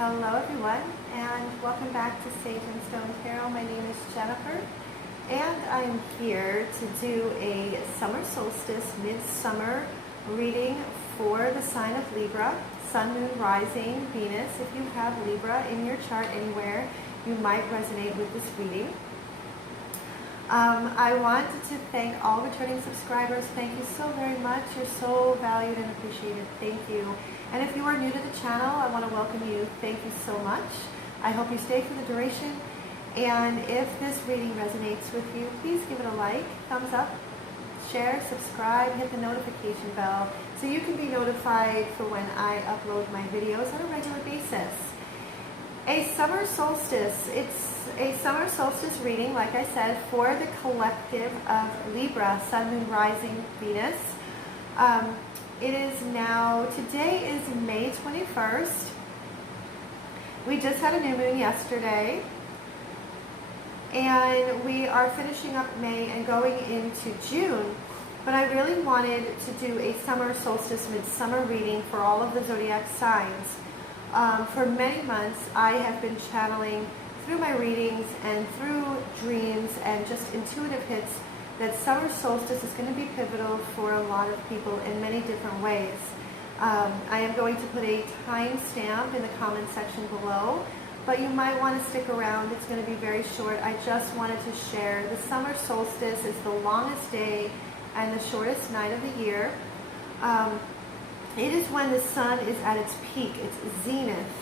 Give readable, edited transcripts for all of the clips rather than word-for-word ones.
Hello everyone, and welcome back to Sage and Stone Tarot. My name is Jennifer, and I'm here to do a summer solstice, midsummer reading for the sign of Libra, Sun, Moon, Rising, Venus. If you have Libra in your chart anywhere, you might resonate with this reading. I wanted to thank all returning subscribers. Thank you so very much. You're so valued and appreciated. Thank you. And if you are new to the channel, I want to welcome you. Thank you so much. I hope you stay for the duration. And if this reading resonates with you, please give it a like, thumbs up, share, subscribe, hit the notification bell so you can be notified for when I upload my videos on a regular basis. A summer solstice. It's a summer solstice reading, like I said, for the collective of Libra, Sun, Moon, Rising, Venus. It is now, today is May 21st. We just had a new moon yesterday. And we are finishing up May and going into June. But I really wanted to do a summer solstice, midsummer reading for all of the zodiac signs. For many months, I have been channeling through my readings and through dreams and just intuitive hits that summer solstice is going to be pivotal for a lot of people in many different ways. I am going to put a timestamp in the comment section below, but you might want to stick around. It's going to be very short. I just wanted to share the summer solstice is the longest day and the shortest night of the year. It is when the sun is at its peak, its zenith,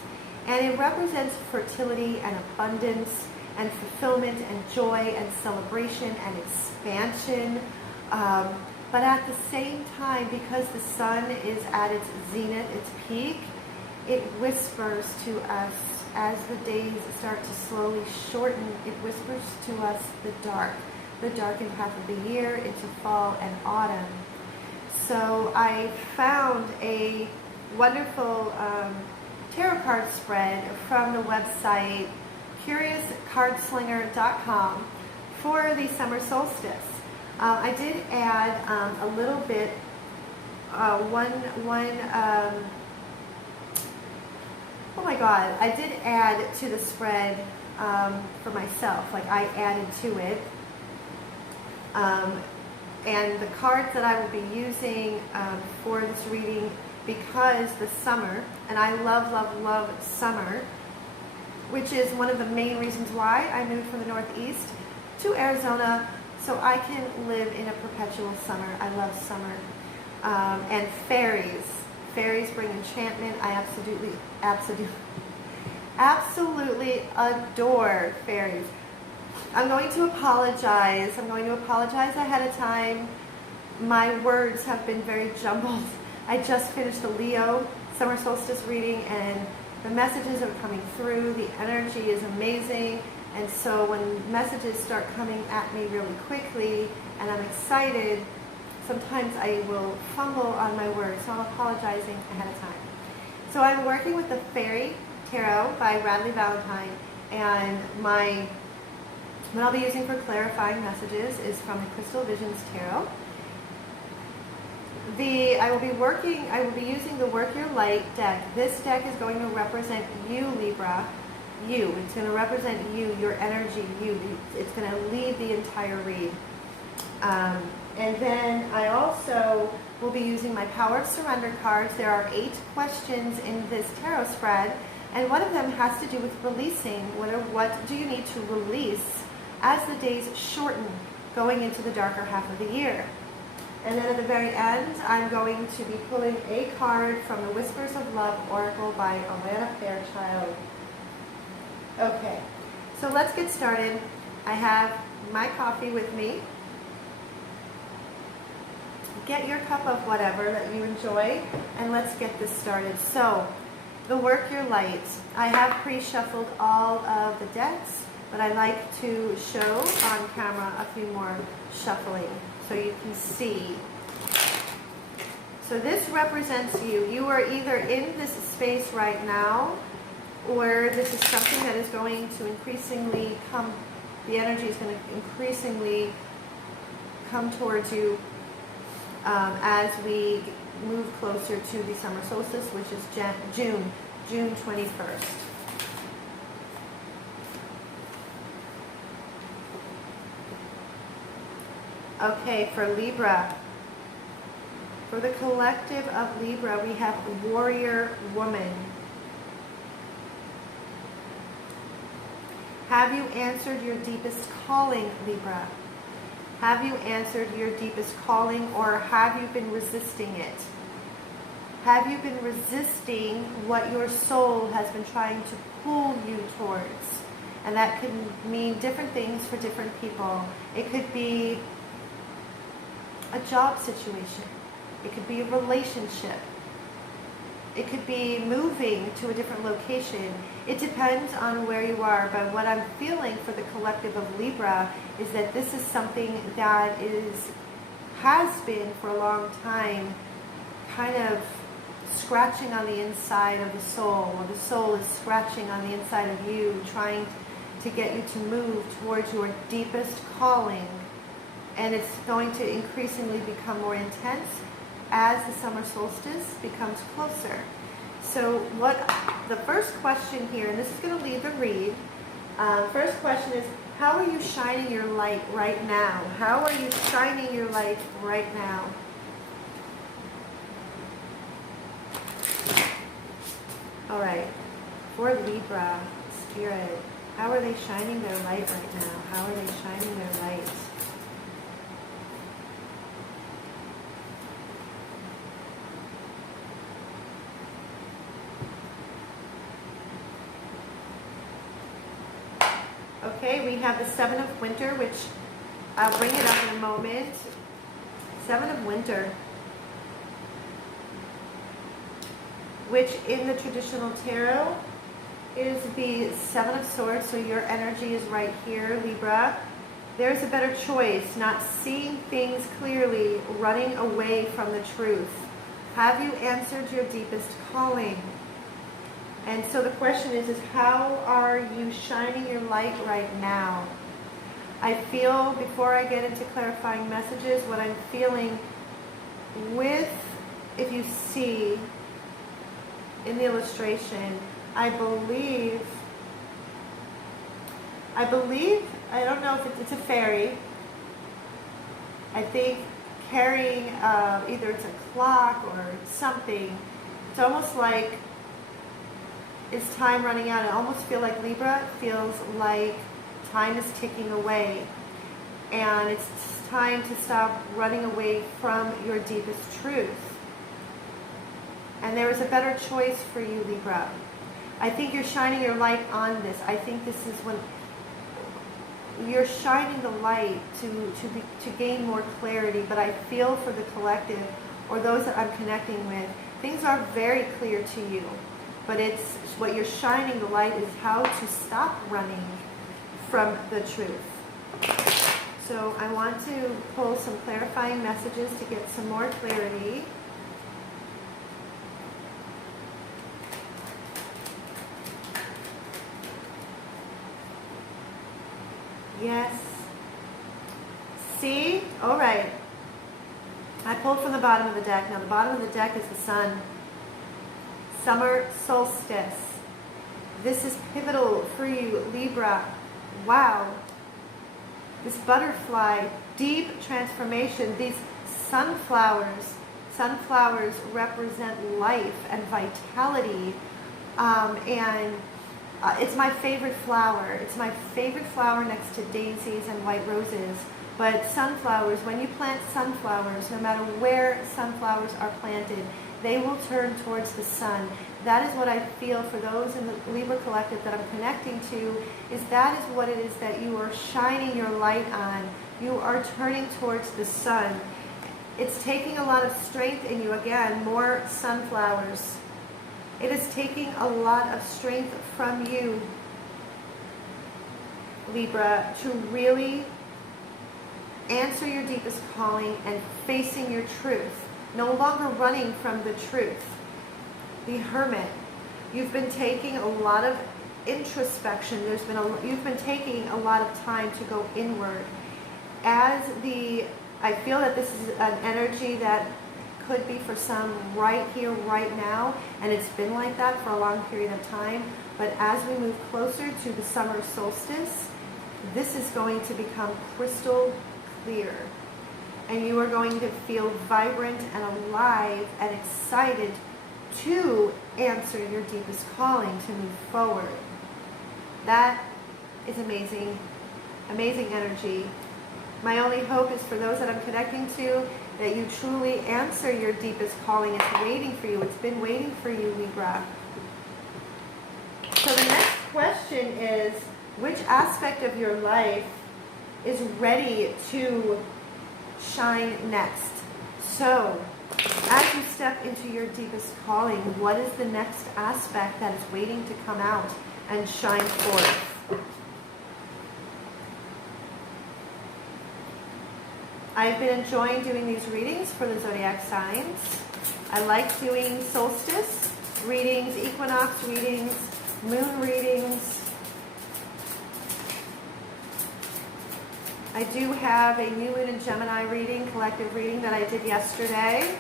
and it represents fertility and abundance and fulfillment and joy and celebration and expansion. But at the same time, because the sun is at its zenith, its peak, it whispers to us as the days start to slowly shorten. It whispers to us the darkened half of the year into fall and autumn. So I found a wonderful tarot card spread from the website CuriousCardSlinger.com for the summer solstice. I did add a little bit, oh my God, I did add to the spread for myself, like I added to it. And the cards that I will be using for this reading, because the summer, and I love, love, love summer, which is one of the main reasons why I moved from the Northeast to Arizona, so I can live in a perpetual summer. I love summer. And fairies. Fairies bring enchantment. I absolutely adore fairies. I'm going to apologize. Ahead of time. My words have been very jumbled. I just finished a Leo summer solstice reading, and the messages are coming through. The energy is amazing. And so when messages start coming at me really quickly and I'm excited, sometimes I will fumble on my words. So I'm apologizing ahead of time. So I'm working with the Fairy Tarot by Radley Valentine, and what I'll be using for clarifying messages is from the Crystal Visions Tarot. I will be using the Work Your Light deck. This deck is going to represent you, Libra. You. It's going to represent you, your energy, you. It's going to lead the entire read. And then I also will be using my Power of Surrender cards. There are 8 questions in this tarot spread, and one of them has to do with releasing. What do you need to release as the days shorten going into the darker half of the year? And then at the very end, I'm going to be pulling a card from the Whispers of Love Oracle by Alana Fairchild. Okay, so let's get started. I have my coffee with me. Get your cup of whatever that you enjoy, and let's get this started. So, the Work Your Light. I have pre-shuffled all of the decks, but I like to show on camera a few more shuffling so you can see. So this represents you. You are either in this space right now, or this is something that is going to increasingly come, the energy is going to increasingly come towards you as we move closer to the summer solstice, which is June 21st. Okay, for Libra. For the collective of Libra, we have Warrior Woman. Have you answered your deepest calling, Libra? Have you answered your deepest calling, or have you been resisting it? Have you been resisting what your soul has been trying to pull you towards? And that can mean different things for different people. It could be a job situation. It could be a relationship. It could be moving to a different location. It depends on where you are, but what I'm feeling for the collective of Libra is that this is something that has been for a long time kind of scratching on the inside of the soul, or the soul is scratching on the inside of you, trying to get you to move towards your deepest calling. And it's going to increasingly become more intense as the summer solstice becomes closer. So the first question here, and this is going to lead the read, first question is, how are you shining your light right now? How are you shining your light right now? All right, for Libra, Spirit, how are they shining their light right now? How are they shining their light? Okay, we have the Seven of Winter, which I'll bring it up in a moment. Seven of Winter, which in the traditional tarot is the Seven of Swords, so your energy is right here, Libra. There's a better choice, not seeing things clearly, running away from the truth. Have you answered your deepest calling? And so the question is how are you shining your light right now? I feel, before I get into clarifying messages, what I'm feeling with, if you see in the illustration, I believe, I don't know if it's a fairy. I think carrying, either it's a clock or something. It's almost like, is time running out? I almost feel like Libra feels like time is ticking away, and it's time to stop running away from your deepest truth. And there is a better choice for you, Libra. I think you're shining your light on this. I think this is when you're shining the light to gain more clarity, but I feel for the collective, or those that I'm connecting with, things are very clear to you. But it's what you're shining the light is how to stop running from the truth. So I want to pull some clarifying messages to get some more clarity. Yes. See? All right. I pulled from the bottom of the deck. Now the bottom of the deck is the sun. Summer solstice. This is pivotal for you, Libra. Wow. This butterfly, deep transformation. These sunflowers represent life and vitality. It's my favorite flower. It's my favorite flower next to daisies and white roses. But sunflowers, when you plant sunflowers, no matter where sunflowers are planted, they will turn towards the sun. That is what I feel for those in the Libra collective that I'm connecting to, is that is what it is that you are shining your light on. You are turning towards the sun. It's taking a lot of strength in you. Again, more sunflowers. It is taking a lot of strength from you, Libra, to really answer your deepest calling and facing your truth. No longer running from the truth. The Hermit. You've been taking a lot of introspection. You've been taking a lot of time to go inward. I feel that this is an energy that could be for some right here, right now, and it's been like that for a long period of time. But as we move closer to the summer solstice, this is going to become crystal clear. and you are going to feel vibrant and alive and excited to answer your deepest calling, to move forward. That is amazing, amazing energy. My only hope is for those that I'm connecting to, that you truly answer your deepest calling. It's waiting for you. It's been waiting for you, Libra. So the next question is, which aspect of your life is ready to shine next? So, as you step into your deepest calling, what is the next aspect that is waiting to come out and shine forth? I've been enjoying doing these readings for the zodiac signs. I like doing solstice readings, equinox readings, moon readings. I do have a new moon in Gemini reading, collective reading that I did yesterday.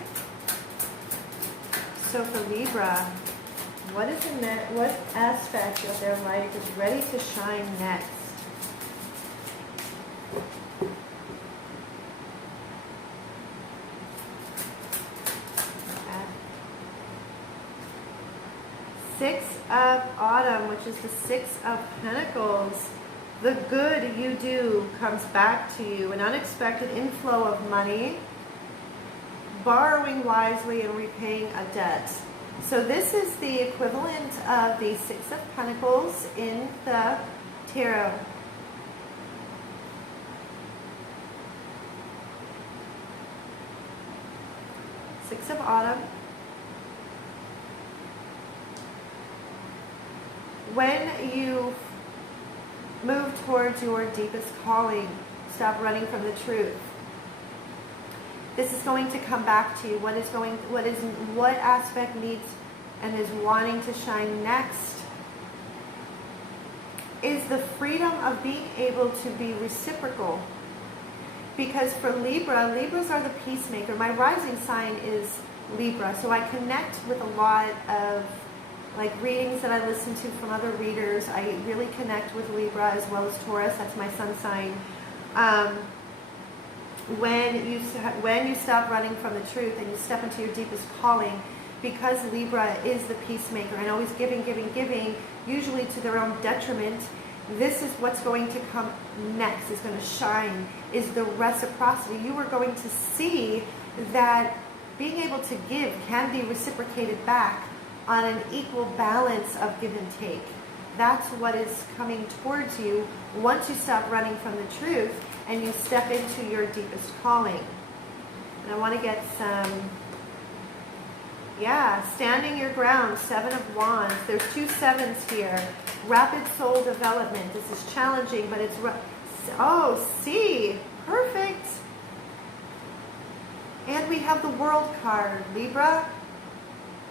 So for Libra, what aspect of their life is ready to shine next? Six of Autumn, which is the Six of Pentacles. The good you do comes back to you. An unexpected inflow of money, borrowing wisely and repaying a debt. So this is the equivalent of the Six of Pentacles in the Tarot. Six of Autumn. When you move towards your deepest calling, stop running from the truth. This is going to come back to you. What aspect needs and is wanting to shine next is the freedom of being able to be reciprocal. Because for Libra, Libras are the peacemaker. My rising sign is Libra, so I connect with a lot of readings that I listen to from other readers. I really connect with Libra as well as Taurus. That's my sun sign. When you stop running from the truth and you step into your deepest calling, because Libra is the peacemaker and always giving, usually to their own detriment, this is what's going to come next, is going to shine, is the reciprocity. You are going to see that being able to give can be reciprocated back on an equal balance of give and take. That's what is coming towards you once you stop running from the truth and you step into your deepest calling. And I want to get some, standing your ground, Seven of Wands. There's two sevens here. Rapid soul development. This is challenging, but it's, perfect. And we have the World card, Libra.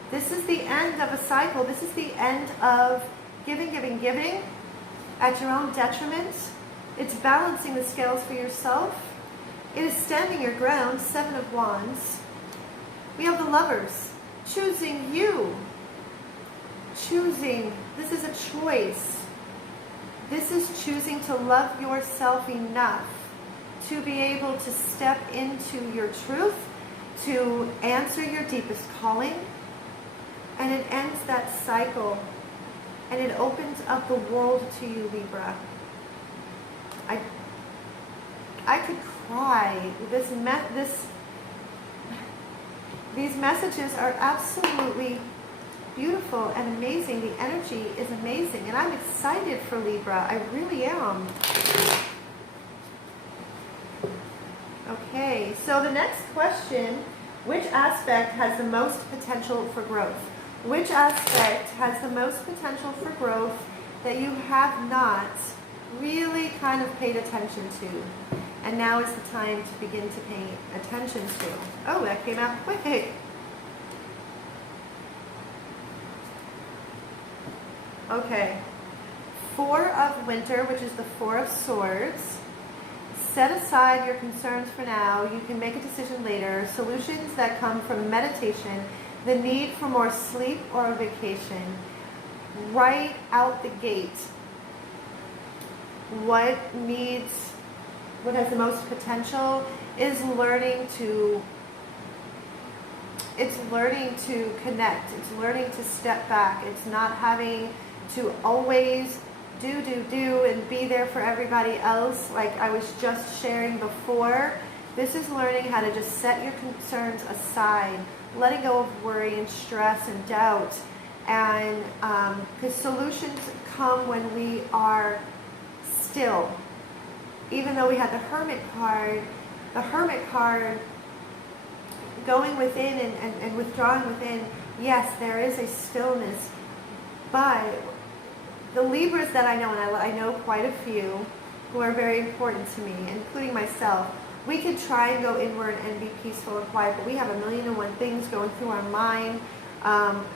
This is the end of a cycle. This is the end of giving at your own detriment. It's balancing the scales for yourself. It is standing your ground, Seven of Wands. We have the Lovers, choosing you. Choosing. This is a choice. This is choosing to love yourself enough to be able to step into your truth, to answer your deepest calling. And it ends that cycle, and it opens up the world to you, Libra. I could cry. These messages are absolutely beautiful and amazing. The energy is amazing, and I'm excited for Libra. I really am. Okay, so the next question, which aspect has the most potential for growth? Which aspect has the most potential for growth that you have not really kind of paid attention to? And now is the time to begin to pay attention to. Oh, that came out quick. Okay. Four of Winter, which is the Four of Swords. Set aside your concerns for now. You can make a decision later. Solutions that come from meditation. The need for more sleep or a vacation. Right out the gate. What has the most potential is learning to connect. It's learning to step back. It's not having to always do and be there for everybody else, like I was just sharing before. This is learning how to just set your concerns aside, letting go of worry and stress and doubt. And because solutions come when we are still. Even though we had the Hermit card going within and withdrawing within, yes, there is a stillness. But the Libras that I know, and I know quite a few who are very important to me, including myself, we could try and go inward and be peaceful and quiet, but we have 1,000,001 things going through our mind.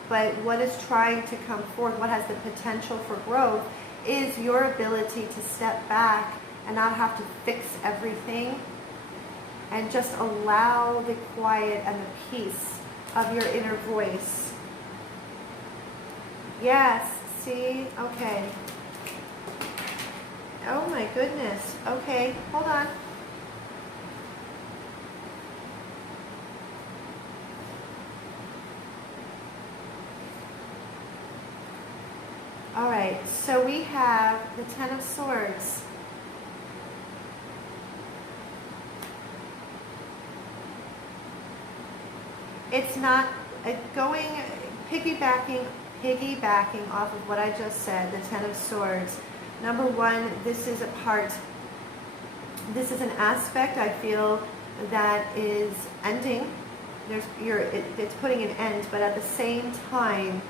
But what is trying to come forth, what has the potential for growth, is your ability to step back and not have to fix everything, and just allow the quiet and the peace of your inner voice. Yes, see? Okay. Oh my goodness. Okay, hold on. All right, so we have the Ten of Swords. It's not piggybacking off of what I just said, the Ten of Swords. Number one, this is an aspect I feel that is ending. It's putting an end, but at the same time,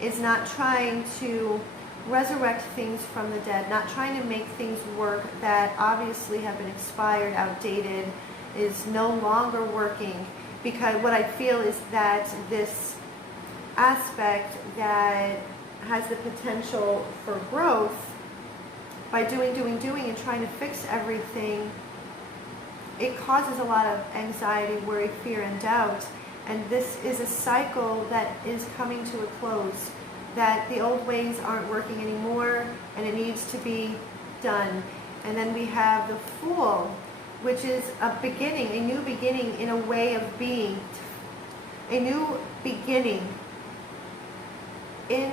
is not trying to resurrect things from the dead, not trying to make things work that obviously have been expired, outdated, is no longer working. Because what I feel is that this aspect that has the potential for growth, by doing and trying to fix everything, it causes a lot of anxiety, worry, fear, and doubt. And this is a cycle that is coming to a close, that the old ways aren't working anymore and it needs to be done. And then we have the Fool, which is a beginning, a new beginning in a way of being, a new beginning in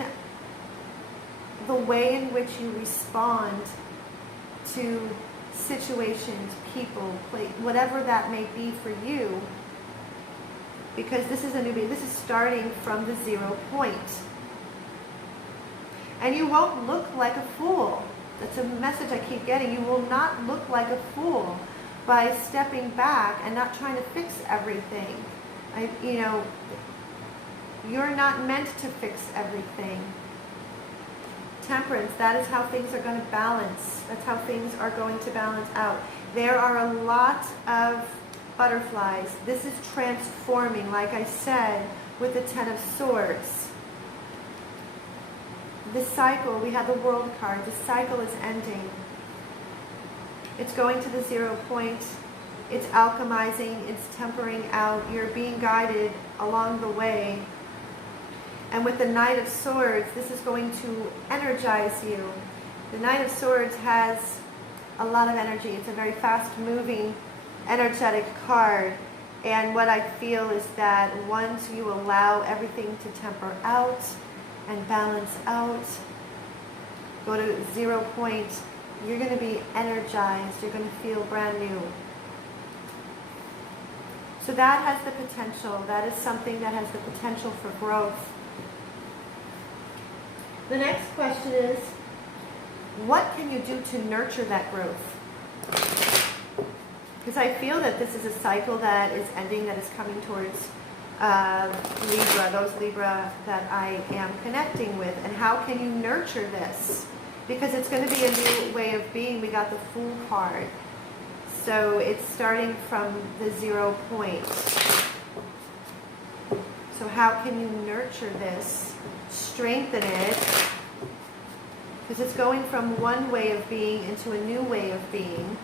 the way in which you respond to situations, people, place, whatever that may be for you, because this is a new beginning. This is starting from the 0 point. And you won't look like a fool. That's a message I keep getting. You will not look like a fool by stepping back and not trying to fix everything. You're not meant to fix everything. Temperance, that is how things are going to balance. That's how things are going to balance out. There are a lot of butterflies. This is transforming, like I said, with the Ten of Swords. The cycle, we have the World card. The cycle is ending. It's going to the 0 point. It's alchemizing. It's tempering out. You're being guided along the way. And with the Knight of Swords, this is going to energize you. The Knight of Swords has a lot of energy. It's a very fast-moving, energetic card. And what I feel is that once you allow everything to temper out and balance out, go to 0 point, you're going to be energized. You're going to feel brand new. So that has the potential. That is something that has the potential for growth. The next question is, what can you do to nurture that growth? Because I feel that this is a cycle that is ending, that is coming towards Libra, those Libra that I am connecting with. And how can you nurture this? Because it's going to be a new way of being. We got the Fool card. So it's starting from the 0 point. So how can you nurture this? Strengthen it, because it's going from one way of being into a new way of being.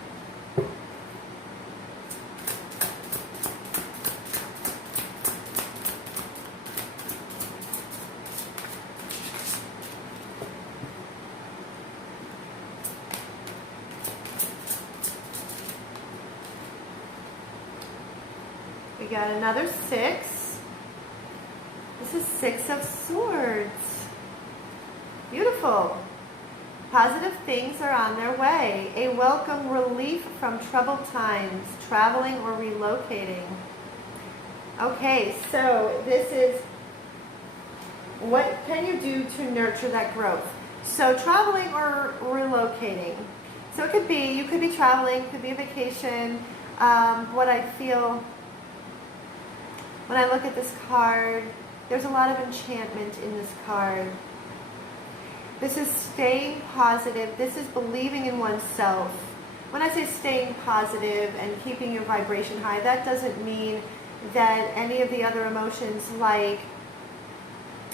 got another 6. This is 6 of Swords. Beautiful. Positive things are on their way. A welcome relief from troubled times, traveling or relocating. Okay, so this is what can you do to nurture that growth? So traveling or relocating. So it could be, you could be traveling, could be a vacation. What I feel when I look at this card, there's a lot of enchantment in this card. This is staying positive. This is believing in oneself. When I say staying positive and keeping your vibration high, that doesn't mean that any of the other emotions like,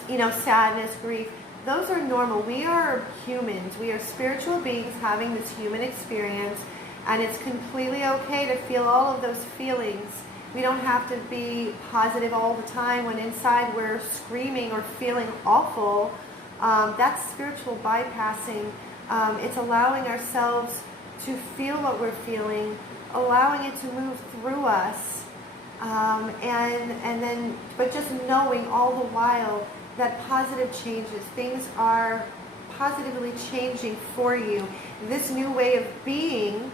you know, sadness, grief, those are normal. We are humans. We are spiritual beings having this human experience, and it's completely okay to feel all of those feelings. We don't have to be positive all the time when inside we're screaming or feeling awful. That's spiritual bypassing. It's allowing ourselves to feel what we're feeling, allowing it to move through us, and then, but just knowing all the while that positive changes, things are positively changing for you. This new way of being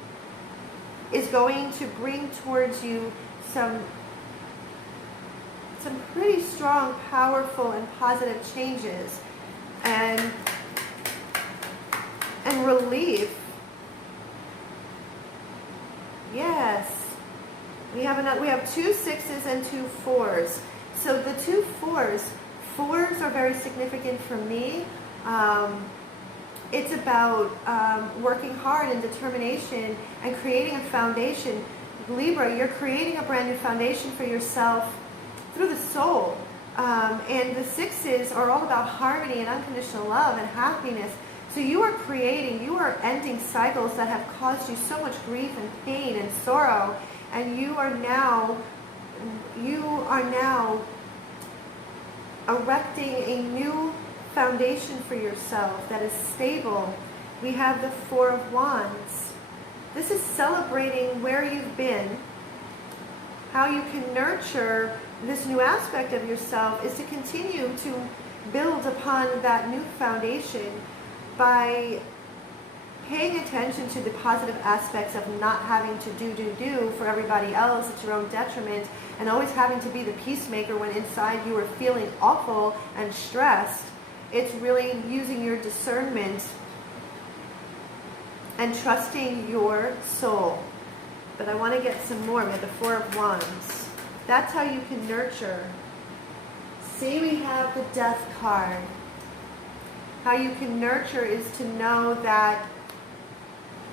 is going to bring towards you some pretty strong, powerful, and positive changes. And relief. Yes. We have 2 6s and 2 4s. So the 2 4s are very significant for me. It's about working hard and determination and creating a foundation. Libra, you're creating a brand new foundation for yourself through the soul. And the 6s are all about harmony and unconditional love and happiness. So you are creating, you are ending cycles that have caused you so much grief and pain and sorrow. And you are now erecting a new foundation for yourself that is stable. We have the 4 of Wands. This is celebrating where you've been. How you can nurture this new aspect of yourself is to continue to build upon that new foundation by paying attention to the positive aspects of not having to do for everybody else at your own detriment, and always having to be the peacemaker when inside you are feeling awful and stressed. It's really using your discernment and trusting your soul. But I want to get some more with the 4 of Wands. That's how you can nurture. See, we have the Death card. How you can nurture is to know that,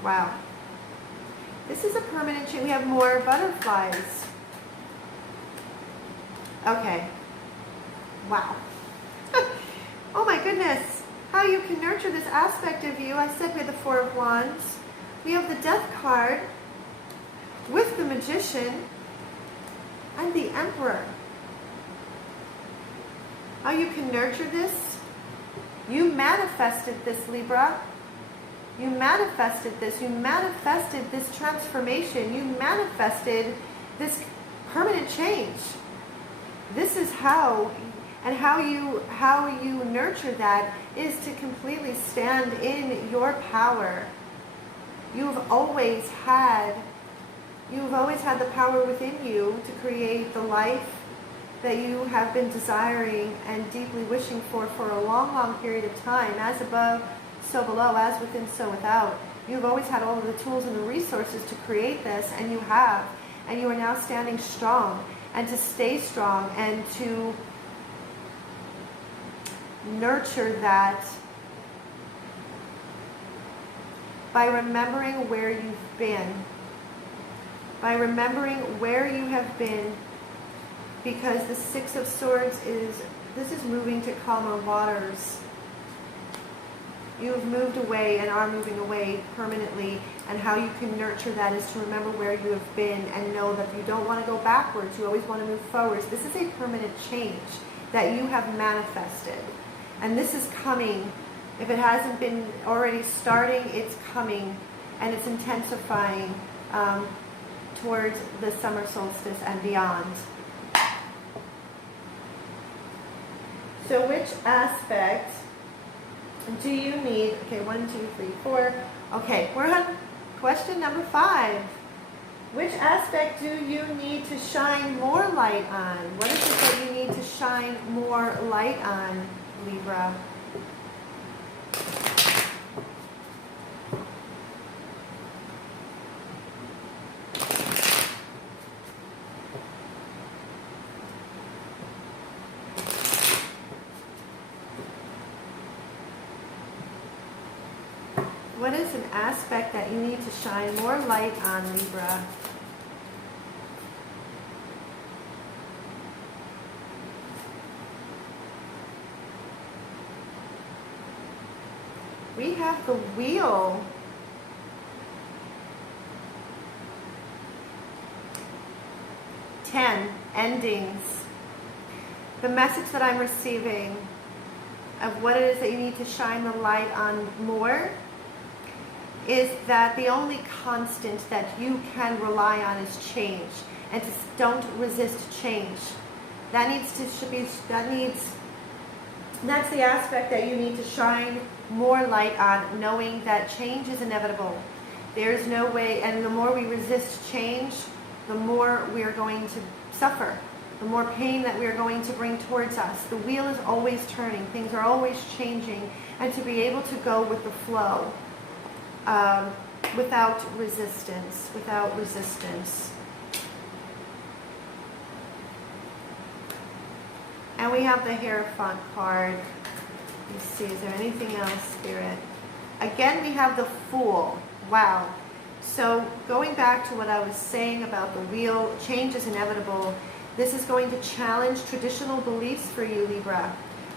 wow, this is a permanent change. We have more butterflies. Okay. Wow. Oh my goodness. How you can nurture this aspect of you. I said we have the 4 of Wands. We have the Death card with the Magician and the Emperor. How you can nurture this? You manifested this, Libra. You manifested this. You manifested this transformation. You manifested this permanent change. This is how, and how you nurture that is to completely stand in your power. You've always had the power within you to create the life that you have been desiring and deeply wishing for a long, long period of time. As above, so below, as within, so without. You've always had all of the tools and the resources to create this, and you have. And you are now standing strong, and to stay strong, and to nurture that by remembering where you've been. By remembering where you have been, because the 6 of Swords is moving to calmer waters. You have moved away and are moving away permanently, and how you can nurture that is to remember where you have been and know that you don't want to go backwards, you always want to move forwards. This is a permanent change that you have manifested, and this is coming. If it hasn't been already starting, it's coming, and it's intensifying towards the summer solstice and beyond. So which aspect do you need? Okay, 1, 2, 3, 4. Okay, we're on question number 5. Which aspect do you need to shine more light on? What is it that you need to shine more light on, Libra? What is an aspect that you need to shine more light on, Libra? We have the wheel. Endings. The message that I'm receiving of what it is that you need to shine the light on more is that the only constant that you can rely on is change, and to don't resist change. That's the aspect that you need to shine more light on, knowing that change is inevitable. There's no way, and the more we resist change, the more we are going to suffer, the more pain that we are going to bring towards us. The wheel is always turning, things are always changing, and to be able to go with the flow without resistance, And we have the Hierophant card. Let's see, is there anything else, Spirit? Again, we have the Fool. Wow. So going back to what I was saying about the wheel, change is inevitable. This is going to challenge traditional beliefs for you, Libra.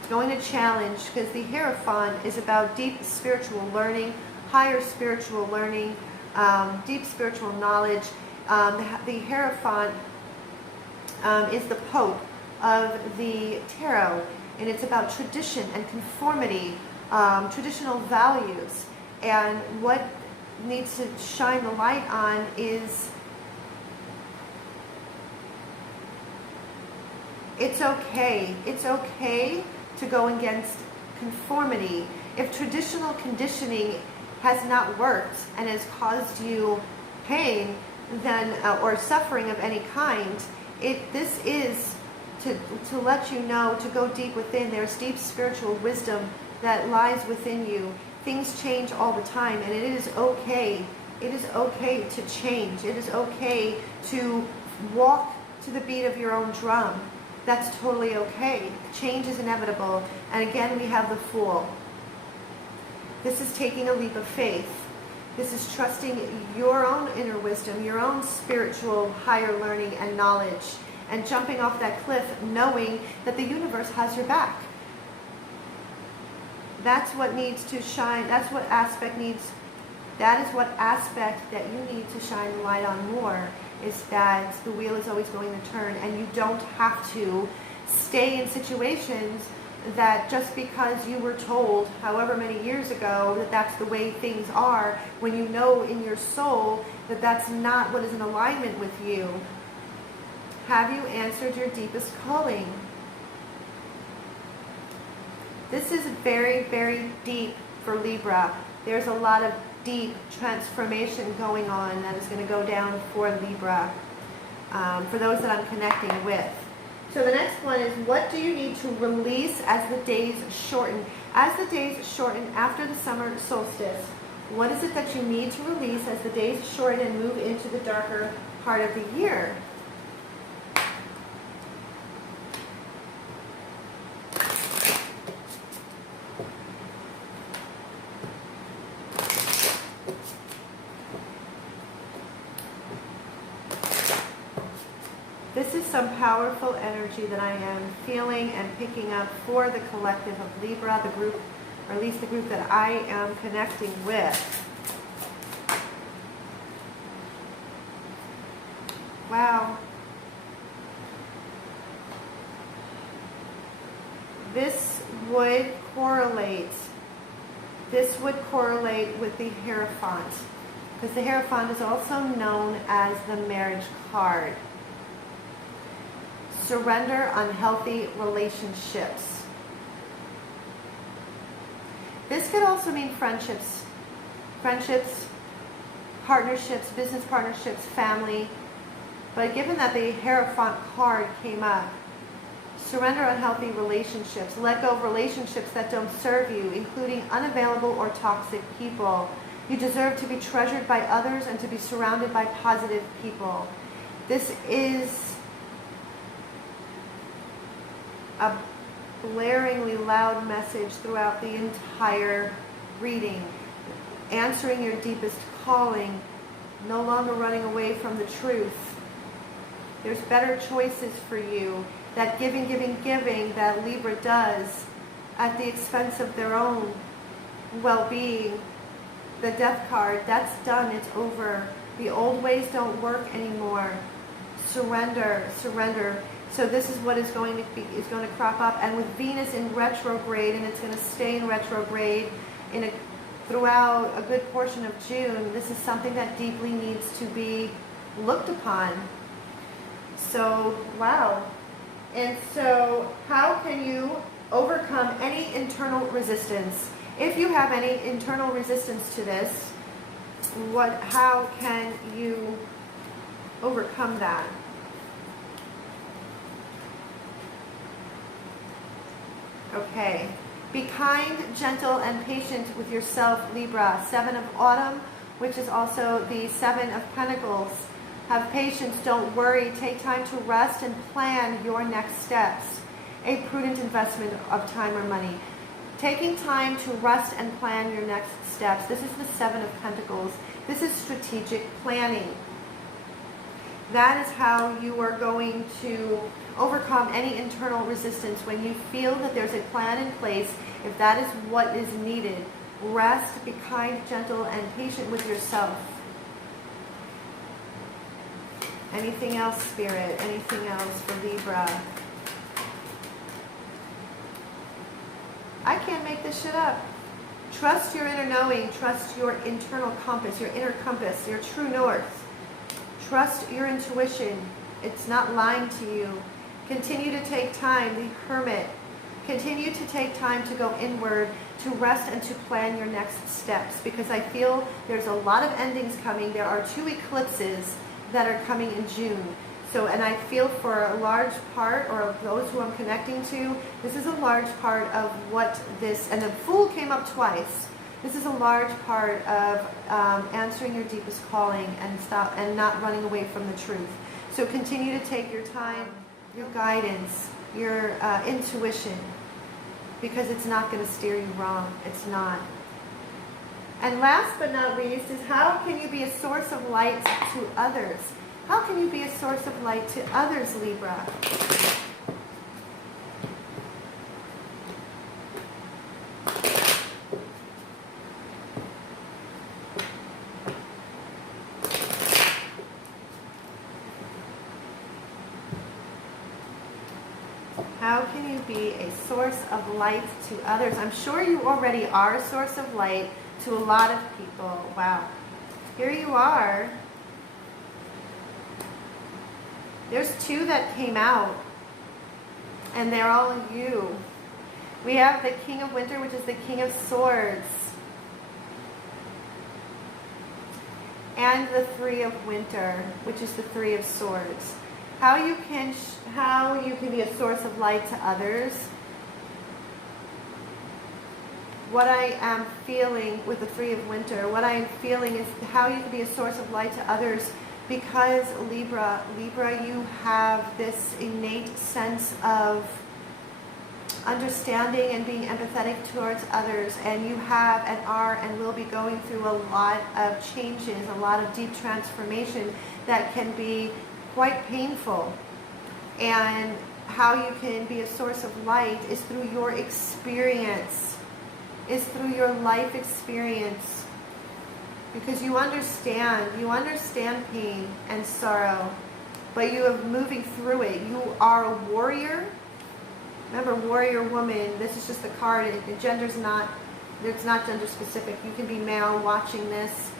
Going to challenge, because the Hierophant is about deep spiritual learning, higher spiritual learning, deep spiritual knowledge. The Hierophant is the Pope of the Tarot, and it's about tradition and conformity, traditional values. And what needs to shine the light on is it's okay to go against conformity. If traditional conditioning has not worked and has caused you pain, then or suffering of any kind, this is to let you know, to go deep within. There's deep spiritual wisdom that lies within you. Things change all the time, and it is okay. It is okay to change. It is okay to walk to the beat of your own drum. That's totally okay. Change is inevitable. And again, we have the Fool. This is taking a leap of faith. This is trusting your own inner wisdom, your own spiritual higher learning and knowledge, and jumping off that cliff knowing that the universe has your back. That's what needs to shine. That is what aspect that you need to shine the light on more, is that the wheel is always going to turn, and you don't have to stay in situations that just because you were told however many years ago that that's the way things are, when you know in your soul that that's not what is in alignment with you. Have you answered your deepest calling? This is very, very deep for Libra. There's a lot of deep transformation going on that is going to go down for Libra, for those that I'm connecting with. So the next one is, what do you need to release as the days shorten? As the days shorten after the summer solstice, what is it that you need to release as the days shorten and move into the darker part of the year? This is some powerful energy that I am feeling and picking up for the collective of Libra, the group, or at least the group that I am connecting with. Wow. This would correlate with the Hierophant, because the Hierophant is also known as the marriage card. Surrender unhealthy relationships. This could also mean friendships, partnerships, business partnerships, family. But given that the Hierophant card came up, surrender unhealthy relationships. Let go of relationships that don't serve you, including unavailable or toxic people. You deserve to be treasured by others and to be surrounded by positive people. This is a blaringly loud message throughout the entire reading. Answering your deepest calling, no longer running away from the truth. There's better choices for you. That giving that Libra does at the expense of their own well-being. The Death card, that's done, it's over. The old ways don't work anymore. Surrender, surrender. So this is what is going to crop up. And with Venus in retrograde, and it's going to stay in retrograde throughout a good portion of June, this is something that deeply needs to be looked upon. So, wow. And so, how can you overcome any internal resistance? If you have any internal resistance to this, how can you overcome that? Okay. Be kind, gentle, and patient with yourself, Libra. 7 of Autumn, which is also the 7 of Pentacles. Have patience, don't worry. Take time to rest and plan your next steps. A prudent investment of time or money. Taking time to rest and plan your next steps. This is the 7 of Pentacles. This is strategic planning. That is how you are going to overcome any internal resistance. When you feel that there's a plan in place, if that is what is needed, rest, be kind, gentle, and patient with yourself. Anything else, Spirit? Anything else for Libra? I can't make this shit up. Trust your inner knowing. Trust your internal compass, your inner compass, your true north. Trust your intuition. It's not lying to you. Continue to take time, the Hermit. Continue to take time to go inward, to rest and to plan your next steps, because I feel there's a lot of endings coming. There are 2 eclipses that are coming in June. So, and I feel for a large part, or those who I'm connecting to, this is a large part of what this, and the Fool came up twice. This is a large part of answering your deepest calling and not running away from the truth. So continue to take your time, your guidance, your intuition, because it's not going to steer you wrong. It's not. And last but not least is, how can you be a source of light to others? How can you be a source of light to others, Libra? How can you be a source of light to others? I'm sure you already are a source of light to a lot of people. Wow. Here you are. There's 2 that came out, and they're all you. We have the King of Winter, which is the King of Swords, and the 3 of Winter, which is the 3 of Swords. How you can be a source of light to others. What I am feeling with the 3 of Winter, what I am feeling is how you can be a source of light to others, because Libra, you have this innate sense of understanding and being empathetic towards others, and you have and are and will be going through a lot of changes, a lot of deep transformation that can be quite painful. And how you can be a source of light is through your experience, is through your life experience, because you understand pain and sorrow, but you are moving through it. You are a warrior. Remember, warrior woman, this is just the card. It's not gender specific. You can be male watching this.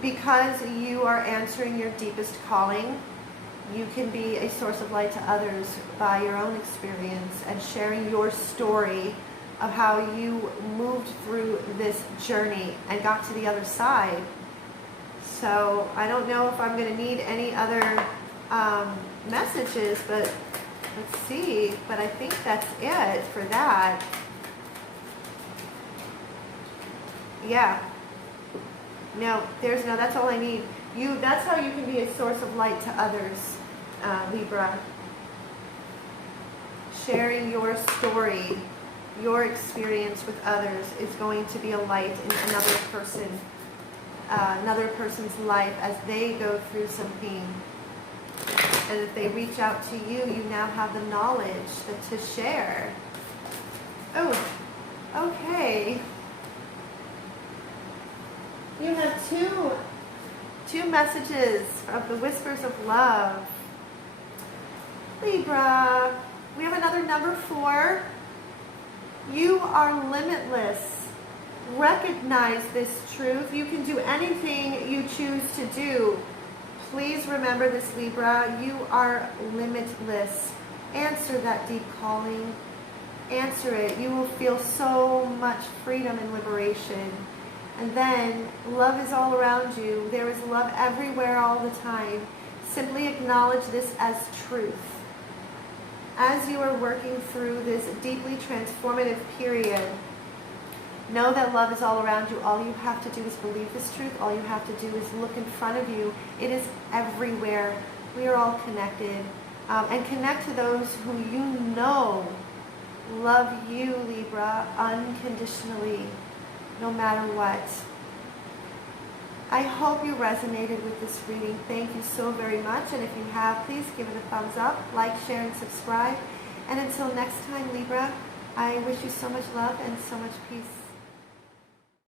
Because you are answering your deepest calling, you can be a source of light to others by your own experience and sharing your story of how you moved through this journey and got to the other side. So I don't know if I'm going to need any other messages, but let's see. But I think that's it for that. Yeah. No, that's all I need. That's how you can be a source of light to others, Libra. Sharing your story, your experience with others is going to be a light in another person's life as they go through some pain. And if they reach out to you, you now have the knowledge to share. Oh, okay. You have two messages of the whispers of love. Libra, we have another number 4. You are limitless. Recognize this truth. You can do anything you choose to do. Please remember this, Libra. You are limitless. Answer that deep calling. Answer it. You will feel so much freedom and liberation. And then love is all around you. There is love everywhere all the time. Simply acknowledge this as truth. As you are working through this deeply transformative period, know that love is all around you. All you have to do is believe this truth. All you have to do is look in front of you. It is everywhere. We are all connected. And connect to those who you know love you, Libra, unconditionally, no matter what. I hope you resonated with this reading. Thank you so very much. And if you have, please give it a thumbs up, like, share, and subscribe. And until next time, Libra, I wish you so much love and so much peace.